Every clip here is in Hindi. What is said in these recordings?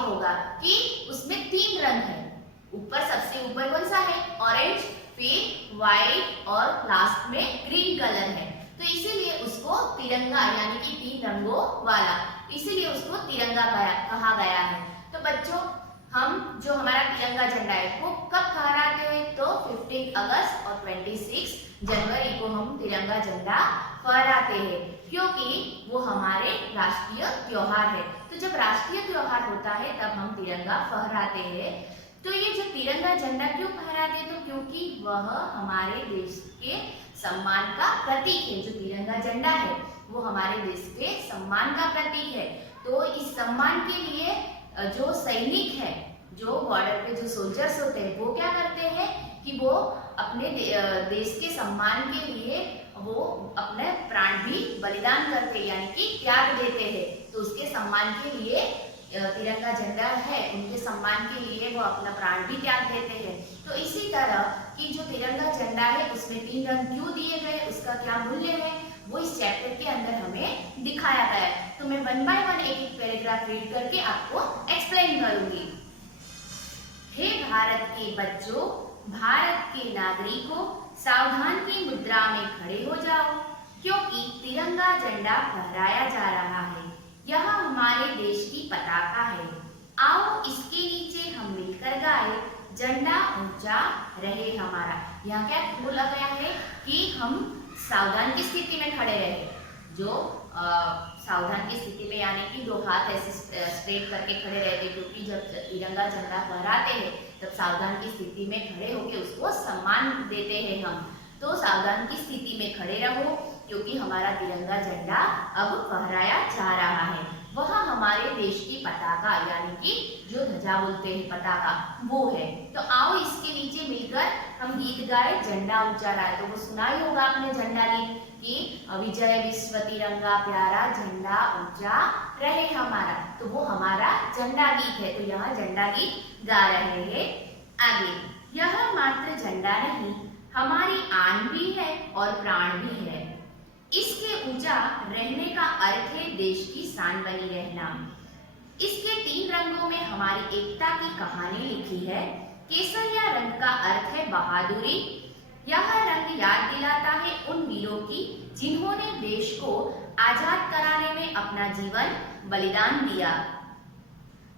होगा कि उसमें 3 रंग है। ऊपर सबसे ऊपर कौन सा है? ऑरेंज, फिर व्हाइट और लास्ट में ग्रीन कलर है। तो इसीलिए उसको तिरंगा यानी कि 3 रंगों वाला, इसीलिए उसको तिरंगा कहा गया है। तो बच्चों, हम जो हमारा तिरंगा झंडा है वो कब फहराते हैं? तो 15 अगस्त और 26 जनवरी को हम तिरंगा झंडा फहराते हैं, क्योंकि वो हमारे राष्ट्रीय त्योहार है। तो जब राष्ट्रीय त्योहार होता है तब हम तिरंगा फहराते हैं। तो ये जो तिरंगा झंडा क्यों फहराते हैं? तो क्योंकि वह हमारे देश के सम्मान का प्रतीक है। जो तिरंगा झंडा है वो हमारे देश के सम्मान का प्रतीक है। तो इस सम्मान के लिए जो सैनिक है, जो बॉर्डर पे जो सोल्जर्स होते हैं, वो क्या करते हैं कि वो अपने देश के सम्मान के लिए वो अपने प्राण भी बलिदान करते हैं, यानी कि त्याग देते हैं। तो उसके सम्मान के लिए तिरंगा झंडा है, उनके सम्मान के लिए वो अपना प्राण भी त्याग देते हैं। तो इसी तरह कि जो तिरंगा झंडा है उसमें 3 रंग क्यों दिए गए, उसका क्या मूल्य है, वो इस चैप्टर के अंदर हमें दिखाया गया है। तो मैं 1 बाय 1 एक पैराग्राफ रीड करके आपको एक्सप्लेन करूंगी। हे भारत के बच्चों, भारत के नागरिकों, सावधान की मुद्रा में खड़े हो जाओ, क्योंकि तिरंगा झंडा फहराया जा रहा है। यह हमारे देश की पताका है। आओ इसके नीचे हम मिलकर गाए, झंडा ऊंचा रहे हमारा। यहाँ क्या बोला गया है कि हम सावधान की स्थिति में खड़े रहे। जो सावधान की स्थिति में यानी कि 2 हाथ ऐसे स्ट्रेट करके खड़े रहते, क्योंकि जब तिरंगा झंडा फहराते हैं तब सावधान की स्थिति में खड़े होकर उसको सम्मान देते हैं हम। तो सावधान की स्थिति में खड़े रहो, क्योंकि हमारा तिरंगा झंडा अब फहराया जा रहा है। वह हमारे देश की पताका यानी कि जो ध्वजा बोलते हैं पताका, वो है। तो आओ इसके नीचे मिलकर हम गीत गाए, झंडा ऊंचा रहा। तो वो सुना ही होगा आपने झंडा गीत कि विजय विश्व तिरंगा प्यारा, झंडा ऊंचा रहे हमारा। तो वो हमारा झंडा गीत है। तो यहाँ झंडा गीत गा रहे हैं। आगे, यह मात्र झंडा नहीं, हमारी आन भी है और प्राण भी है। इसके ऊंचा रहने का अर्थ है देश की शान बनी रहना। इसके 3 रंगों में हमारी एकता की कहानी लिखी है। केसरिया रंग का अर्थ है बहादुरी। यह रंग याद दिलाता है उन वीरों की जिन्होंने देश को आजाद कराने में अपना जीवन बलिदान दिया।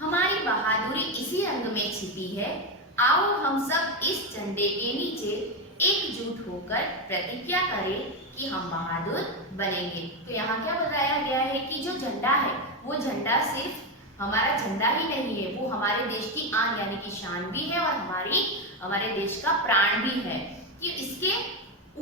हमारी बहादुरी इसी रंग में छिपी है। आओ हम सब इस झंडे के नीचे एकजुट होकर प्रतिज्ञा करें कि हम बहादुर बनेंगे। तो यहाँ क्या बताया गया है कि जो झंडा है वो झंडा सिर्फ हमारा झंडा ही नहीं है, वो हमारे देश की आन यानी कि शान भी है और हमारे देश का प्राण भी है। कि इसके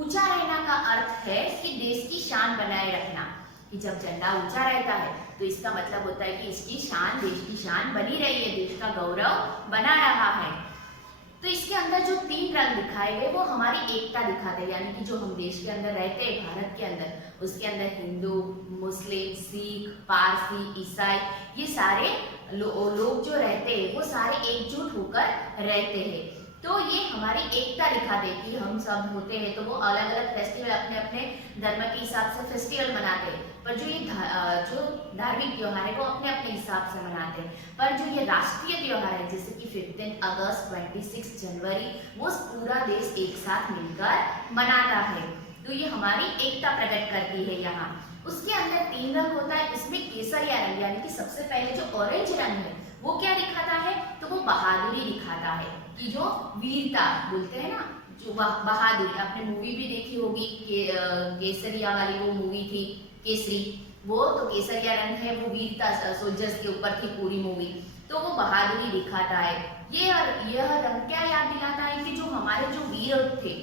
ऊंचा रहना का अर्थ है कि देश की शान बनाए रखना। कि जब झंडा ऊंचा रहता है तो इसका मतलब होता है कि इसकी शान, देश की शान बनी रही है, देश का गौरव बना रहा है। तो इसके अंदर जो 3 रंग दिखाए गए वो हमारी एकता दिखाते हैं, यानी कि जो हम देश के अंदर रहते हैं, भारत के अंदर, उसके अंदर हिंदू, मुस्लिम, सिख, पारसी, ईसाई, ये सारे लोग जो रहते हैं वो सारे एकजुट होकर रहते हैं। तो ये हमारी एकता दिखाते हैं कि हम सब होते हैं। तो वो अलग अलग फेस्टिवल अपने अपने धर्म के हिसाब से फेस्टिवल मनाते हैं, पर जो ये जो धार्मिक त्योहार है वो अपने अपने हिसाब से मनाते हैं। पर जो ये राष्ट्रीय त्योहार है जैसे कि 15 अगस्त, 26 जनवरी, वो पूरा देश एक साथ मिलकर मनाता है। तो ये हमारी एकता प्रकट करती है। यहाँ उसके अंदर 3 रंग होता है, उसमें केसरिया रंग यानी कि सबसे पहले जो ऑरेंज रंग है वो क्या दिखाता है? तो वो बहादुरी दिखाता है, कि जो वीरता बोलते हैं ना, जो बहादुरी, आपने मूवी भी देखी होगी केसरिया वाली, वो मूवी थी केसरी, वो तो केसरिया रंग है, वो वीरता सोल्जर्स के ऊपर थी पूरी मूवी। तो वो बहादुरी दिखाता है। यह रंग क्या याद दिलाता है कि जो हमारे जो वीर थे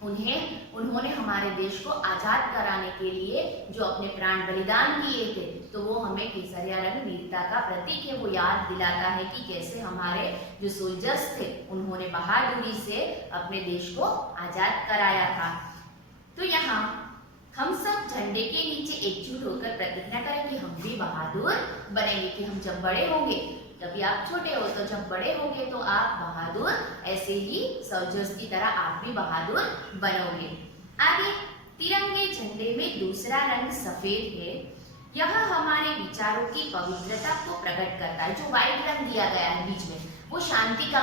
उन्होंने हमारे देश को आजाद कराने के लिए जो अपने प्राण बलिदान किए थे, तो वो हमें केसरिया रंग वीरता का प्रतीक है। वो याद दिलाता है कि कैसे हमारे जो सोल्जर्स थे उन्होंने बहादुरी से अपने देश को आजाद कराया था। तो यहाँ हम सब झंडे के नीचे एकजुट होकर प्रतिज्ञा करें कि हम भी बहादुर बनेंगे। कि हम जब बड़े होंगे, जब भी आप छोटे हो तो जब बड़े होंगे तो आप बहादुर, ऐसे ही सोल्जर्स की तरह आप भी बहादुर बनोगे। आगे, तिरंगे झंडे में दूसरा रंग सफेद है। यह हमारे विचारों की पवित्रता को प्रकट करता है। जो व्हाइट रंग दिया गया है बीच में, वो शांति का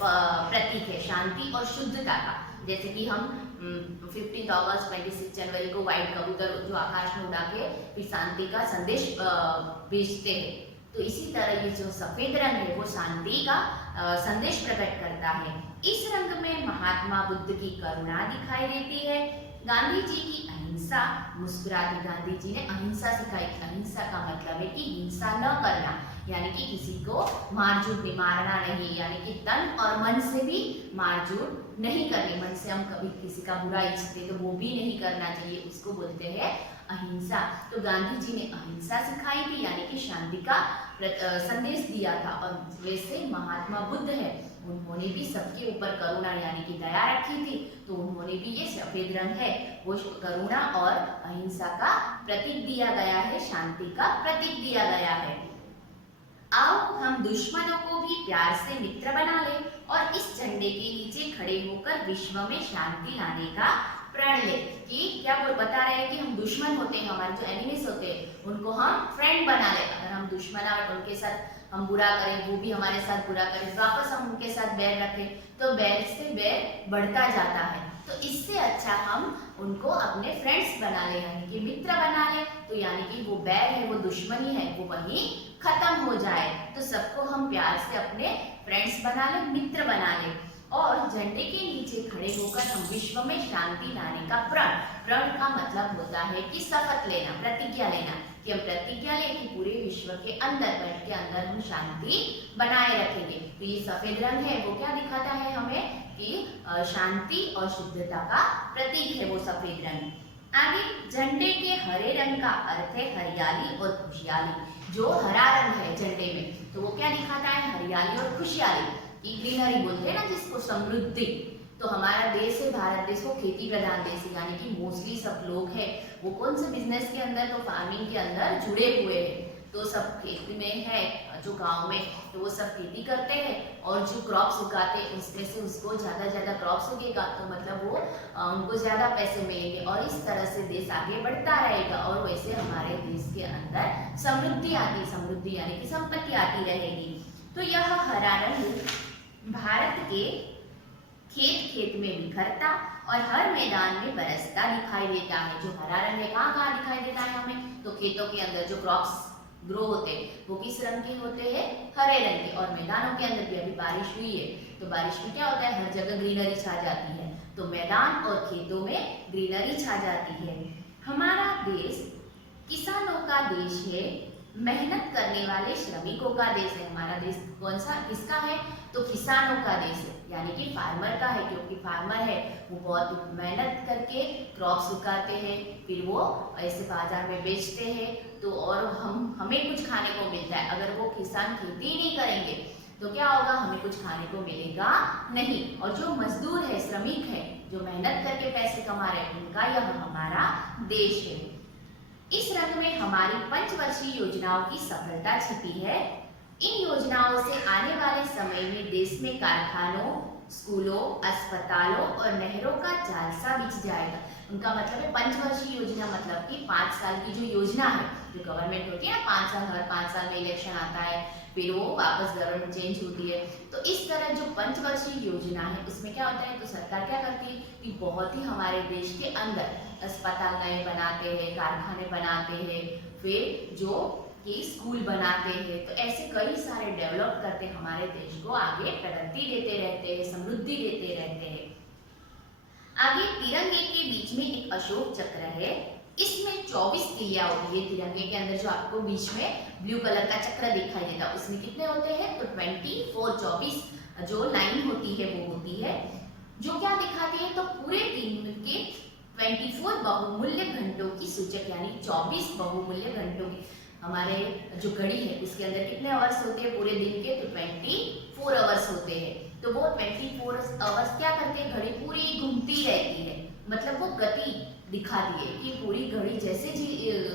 प्रतीक है, शांति और शुद्धता का। जैसे कि हम 15 अगस्त 26 जनवरी को व्हाइट कबूतर जो आकाश में उड़ा के फिर शांति का संदेश भेजते हैं। तो इसी तरह ये जो सफेद रंग है वो शांति का संदेश प्रकट करता है। इस रंग में महात्मा बुद्ध की करुणा दिखाई देती है। गांधी जी की अहिंसा, मुस्कुराते गांधी जी ने अहिंसा सिखाई। अहिंसा का मतलब है कि हिंसा न करना, यानी कि किसी को मारझूट नहीं, मारना नहीं, यानी कि तन और मन से भी मारझूट नहीं करनी। मन से हम कभी किसी का बुरा इच्छते तो वो भी नहीं करना चाहिए, उसको बोलते हैं अहिंसा। तो गांधी जी ने अहिंसा सिखाई थी, यानी कि शांति का संदेश दिया था। और वैसे महात्मा बुद्ध है, उन्होंने भी सबके ऊपर करुणा यानी कि दया रखी थी। तो उन्होंने भी ये सफेद रंग है वो करुणा और अहिंसा का प्रतीक दिया गया है, शांति का प्रतीक दिया गया है। आओ हम दुश्मनों को भी प्यार से मित्र बना लें और इस झंडे के नीचे खड़े होकर विश्व में शांति लाने का प्रण ले। कि क्या वो बता रहे हैं कि हम दुश्मन होते हैं, हमारे जो एनिमीज होते हैं उनको हम फ्रेंड बना ले। अगर हम दुश्मन आए उनके साथ हम बुरा करें, वो भी हमारे साथ बुरा करें, वापस हम उनके साथ बैर रखें, तो बैर से बैर बढ़ता जाता है। तो इससे अच्छा हम उनको अपने फ्रेंड्स बना ले, यानी कि मित्र बना ले। तो यानी कि वो बैर है, वो दुश्मनी है, वो वहीं खत्म हो जाए। तो सबको हम प्यार से अपने फ्रेंड्स बना ले, मित्र बना ले। और झंडे के नीचे खड़े होकर हम विश्व में शांति लाने का प्रण का मतलब होता है कि शपथ लेना, प्रतिज्ञा लेना, कि हम प्रतिज्ञा लें कि पूरे विश्व के अंदर बैठ के अंदर हम शांति बनाए रखेंगे। तो ये सफेद रंग है वो क्या दिखाता है हमें कि शांति और शुद्धता का प्रतीक है वो सफेद रंग। आगे झंडे के हरे रंग का अर्थ है हरियाली और खुशहाली। जो हरा रंग है झंडे में तो वो क्या दिखाता है, हरियाली और खुशहाली। ग्रीनरी बोलते हैं ना जिसको, समृद्धि। तो हमारा देश है भारत देश, वो खेती प्रधान देश है, यानी कि मोस्टली सब लोग हैं वो कौन से बिजनेस के अंदर, तो फार्मिंग के अंदर जुड़े हुए हैं। तो सब खेती में है, जो गांव में तो वो सब खेती करते हैं और जो क्रॉप्स उगाते हैं उसमें से उसको ज्यादा क्रॉप्स उगेगा तो मतलब वो उनको ज्यादा पैसे मिलेंगे और इस तरह से देश आगे बढ़ता रहेगा। और वैसे हमारे देश के अंदर समृद्धि आती, समृद्धि यानी कि संपत्ति आती रहेगी। तो यह हरा रंग भारत के खेत खेत में बिखरता और हर मैदान में बरसता दिखाई देता है। जो हरा रंग है कहाँ दिखाई देता है हमें, तो खेतों के अंदर जो क्रॉप्स ग्रो होते हैं वो किस रंग के होते हैं, हरे रंग के। और मैदानों के अंदर भी अभी बारिश हुई है तो बारिश में क्या होता है, हर जगह ग्रीनरी छा जाती है। तो मैदान और खेतों में ग्रीनरी छा जाती है। हमारा देश किसानों का देश है, मेहनत करने वाले श्रमिकों का देश है। हमारा देश कौन सा किसका है, तो किसानों का देश है, यानी कि फार्मर का है। क्योंकि फार्मर है वो बहुत मेहनत करके क्रॉप्स उगाते हैं, फिर वो ऐसे बाजार में बेचते हैं तो और हमें कुछ खाने को मिलता है। अगर वो किसान खेती ही नहीं करेंगे तो क्या होगा, हमें कुछ खाने को मिलेगा नहीं। और जो मजदूर है, श्रमिक है, जो मेहनत करके पैसे कमा रहे हैं, उनका यह हमारा देश है। इस रंग में हमारी पंचवर्षीय योजनाओं की सफलता छिपी है। इन योजनाओं से आने वाले समय में देश में कारखानों, स्कूलों, अस्पतालों और नहरों का जाल सा बिछ जाएगा। उनका मतलब है पंचवर्षीय योजना, मतलब कि 5 साल की जो योजना है, जो गवर्नमेंट होती है ना, 5 साल, हर 5 साल में इलेक्शन आता है, फिर वो वापस गवर्नमेंट चेंज होती है। तो इस तरह जो पंचवर्षीय योजना है उसमें क्या होता है, तो सरकार क्या करती है कि बहुत ही हमारे देश के अंदर अस्पताल नए बनाते हैं, कारखाने बनाते हैं, फिर जो कि स्कूल बनाते हैं। तो ऐसे कई सारे डेवलप करते हमारे देश को आगे प्रगति देते रहते हैं, समृद्धि देते रहते हैं। आगे तिरंगे के बीच में एक अशोक चक्र है, इसमें 24 तिलियां होती है। तिरंगे के अंदर जो आपको बीच में ब्लू कलर का चक्र दिखाई देता है उसमें कितने होते हैं, तो 24 जो लाइन होती है वो होती है, जो क्या दिखाती है, तो पूरे दिन के 24 बहुमूल्य घंटों की सूचक, यानी 24 बहुमूल्य घंटों की हमारे जो घड़ी है उसके अंदर कितने आवर्स होते हैं पूरे दिन के, तो 24 आवर्स होते हैं। तो वो 24 आवर्स क्या करते हैं, घड़ी पूरी घूमती रहती है, मतलब वो गति दिखाती है कि पूरी घड़ी जैसे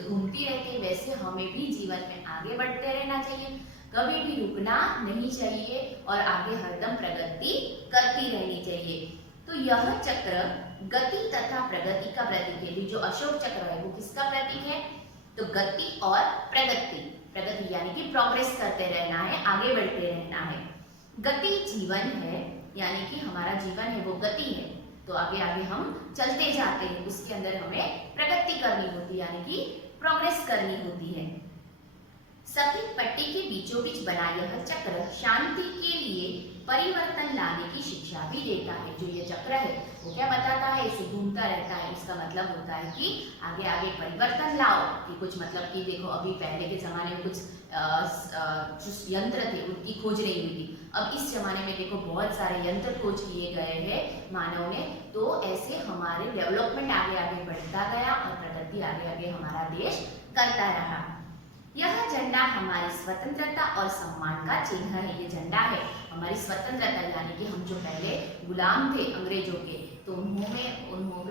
घूमती रहती है वैसे हमें भी जीवन में आगे बढ़ते रहना चाहिए, कभी भी रुकना नहीं चाहिए और आगे हरदम प्रगति करती रहनी चाहिए। तो यह चक्र गति तथा प्रगति का प्रतीक है। जो अशोक चक्र है वो किसका प्रतीक है, तो गति और प्रगति, प्रगति यानी कि प्रोग्रेस करते रहना है, आगे बढ़ते रहना है। गति जीवन है, यानी कि हमारा जीवन है वो गति है, तो आगे आगे हम चलते जाते हैं, उसके अंदर हमें प्रगति करनी होती है, यानी कि प्रोग्रेस करनी होती है। सफेद पट्टी के बीचों बीच बना यह चक्र शांति के लिए परिवर्तन लाने की शिक्षा भी देता है। जो ये चक्र है वो क्या बताता है, इसे घूमता रहता है, इसका मतलब होता है कि आगे आगे परिवर्तन लाओ। कि कुछ मतलब कि देखो अभी पहले के जमाने में कुछ जो यंत्र थे उनकी खोज नहीं हुई थी, अब इस जमाने में देखो बहुत सारे यंत्र खोज किए गए हैं मानव ने, तो ऐसे हमारे डेवलपमेंट आगे आगे बढ़ता गया और प्रगति आगे आगे हमारा देश करता रहा। यह झंडा हमारी स्वतंत्रता और सम्मान का चिन्ह है। ये झंडा है हमारी स्वतंत्रता, यानी कि हम जो पहले गुलाम थे अंग्रेजों के, तो उन्होंने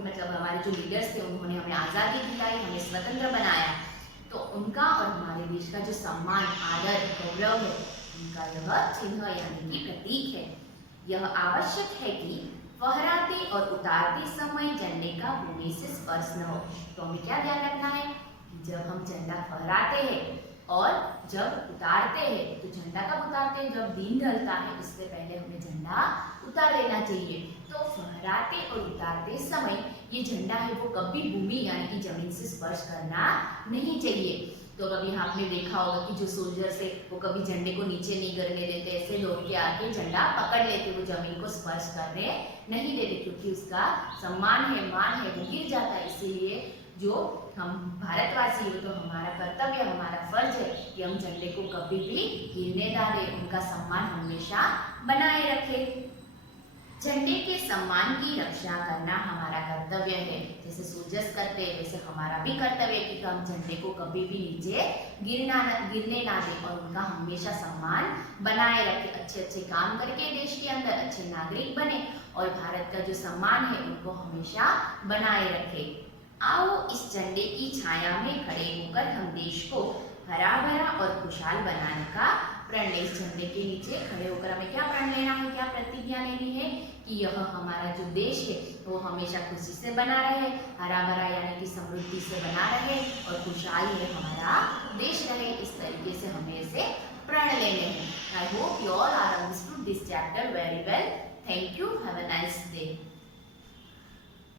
मतलब हमारे जो लीडर्स थे उन्होंने हमें आज़ादी दिलाई, हमें स्वतंत्र बनाया, तो उनका और हमारे देश का जो सम्मान, आदर, गौरव है, उनका यह चिन्ह यानी कि प्रतीक है। यह आवश्यक है कि फहराते और उतारते समय झंडे का भूमि से स्पर्श न हो। तो हमें क्या ध्यान रखना है, जब हम झंडा फहराते हैं और जब उतारते हैं, तो झंडा कब उतारते हैं, जब दिन ढलता है उससे पहले हमें झंडा उतार लेना चाहिए। तो फहराते और उतारते समय ये झंडा है वो कभी भूमि यानी कि जमीन से स्पर्श करना नहीं चाहिए। तो कभी आपने देखा होगा कि जो सोल्जर्स है वो कभी झंडे को नीचे नहीं गिरने देते, ऐसे दौड़ के आके झंडा पकड़ लेते, वो जमीन को स्पर्श करने नहीं देते, क्योंकि उसका सम्मान है, मान है, वो गिर जाता है। इसीलिए जो हम भारतवासी हो तो हमारा कर्तव्य, हमारा फर्ज है कि हम झंडे को कभी भी गिरने ना दें, उनका सम्मान हमेशा बनाए रखें। झंडे के सम्मान की रक्षा करना हमारा कर्तव्य है। जैसे सोल्जर्स करते हैं वैसे हमारा भी कर्तव्य है कि हम झंडे को कभी भी नीचे गिरने ना दें और उनका हमेशा सम्मान बनाए रखें। अच्छे अच्छे काम करके देश के अंदर अच्छे नागरिक बने और भारत का जो सम्मान है उनको हमेशा बनाए रखें। आओ इस झंडे की छाया में खड़े होकर हम देश को हरा भरा और खुशहाल बनाने का प्रण लें। इस झंडे के नीचे खड़े होकर हमें क्या प्रण लेना है, क्या प्रतिज्ञा लेनी है कि यह हमारा जो देश है वो हमेशा खुशी से बना रहे, हरा भरा यानी कि समृद्धि से बना रहे और खुशहाल है हमारा देश रहे। इस तरीके से हमें इसे प्रण लेने हैं। I hope you all are understood this chapter very well. Thank you. Have a nice day.